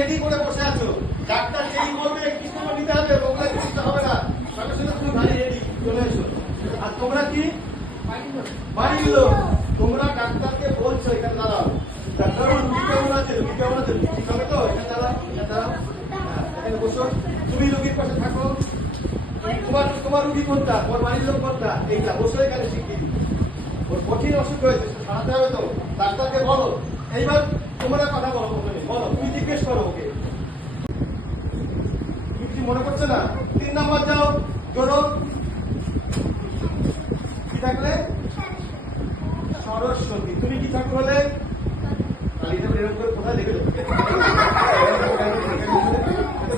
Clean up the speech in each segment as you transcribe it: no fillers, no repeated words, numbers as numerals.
Ready করে বসে আছো, ডাক্তার যেই বলবে কিছু নিতে হবে, ওগুলো করতে হবে না, সঙ্গে সঙ্গে তুমি গাড়ি রেডি চলে এসো। আর তোমরা কি বাড়ির লোক, তোমরা ডাক্তারকে বলছো এখানে দাঁড়াও, ডাক্তার রুগী কেমন আছে, রুগী কেমন আছে, ঠিক হবে তো, এখানে দাঁড়াও, এখানে দাঁড়াও, এখানে বসো, তুমি রুগীর পাশে থাকো। তোমার রুগী কোনটা, তোমার বাড়ির লোক কোনটা, এইটা বসো এখানে শিখি। ওর কঠিন অসুখ হয়েছে, সারাতে হবে তো, ডাক্তারকে বলো। এইবার তোমরা কথা বলো, বলো, তুমি জিজ্ঞেস করো ওকে, তুমি কিছু মনে করছে না। 3 নাম্বার যাও, জোরো কি থাকলে সরস্বতী, তুমি কি ঠাকুর হলে? কালীটা এরকম করে কোথায় দেখে দেবে,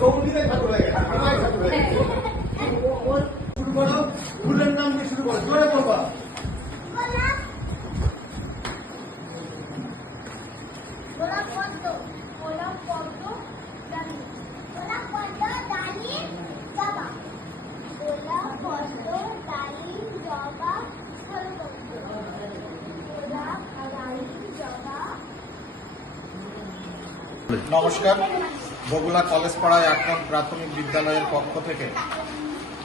গৌরীদের ঠাকুর হয়ে গেছে, ঠাকুর হয়ে গেছে। শুরু করো, ফুলের নাম দিয়ে শুরু করো, জোরে বলবা। নমস্কার, বগুলা কলেজ পাড়ায় 1 নং প্রাথমিক বিদ্যালয়ের পক্ষ থেকে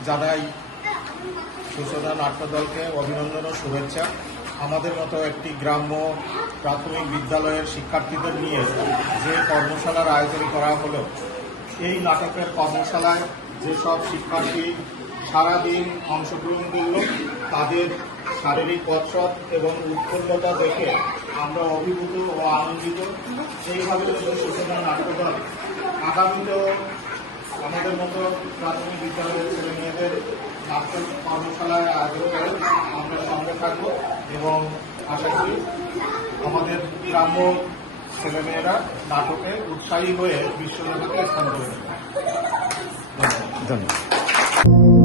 জানাই সূচনা নাট্যদলকে অভিনন্দন ও শুভেচ্ছা। আমাদের মতো একটি গ্রাম্য প্রাথমিক বিদ্যালয়ের শিক্ষার্থীদের নিয়ে যে কর্মশালার আয়োজন করা হলো, এই নাটকের কর্মশালায় যেসব শিক্ষার্থী সারাদিন অংশগ্রহণ করল, তাদের শারীরিক কসরত এবং উৎফুল্লতা দেখে আমরা অভিভূত ও আনন্দিত। এইভাবে যদি সূচনা নাট্যদল আগামীতেও আমাদের মতো প্রাথমিক বিদ্যালয়ের ছেলে মেয়েদের নাট্য কর্মশালায় আয়োজন করে আমরা সঙ্গে থাকব এবং আশা করি আমাদের গ্রাম্য ছেলেমেয়েরা নাটকে উৎসাহী হয়ে বিশ্বজগতে স্থান করে দেবে। ধন্যবাদ।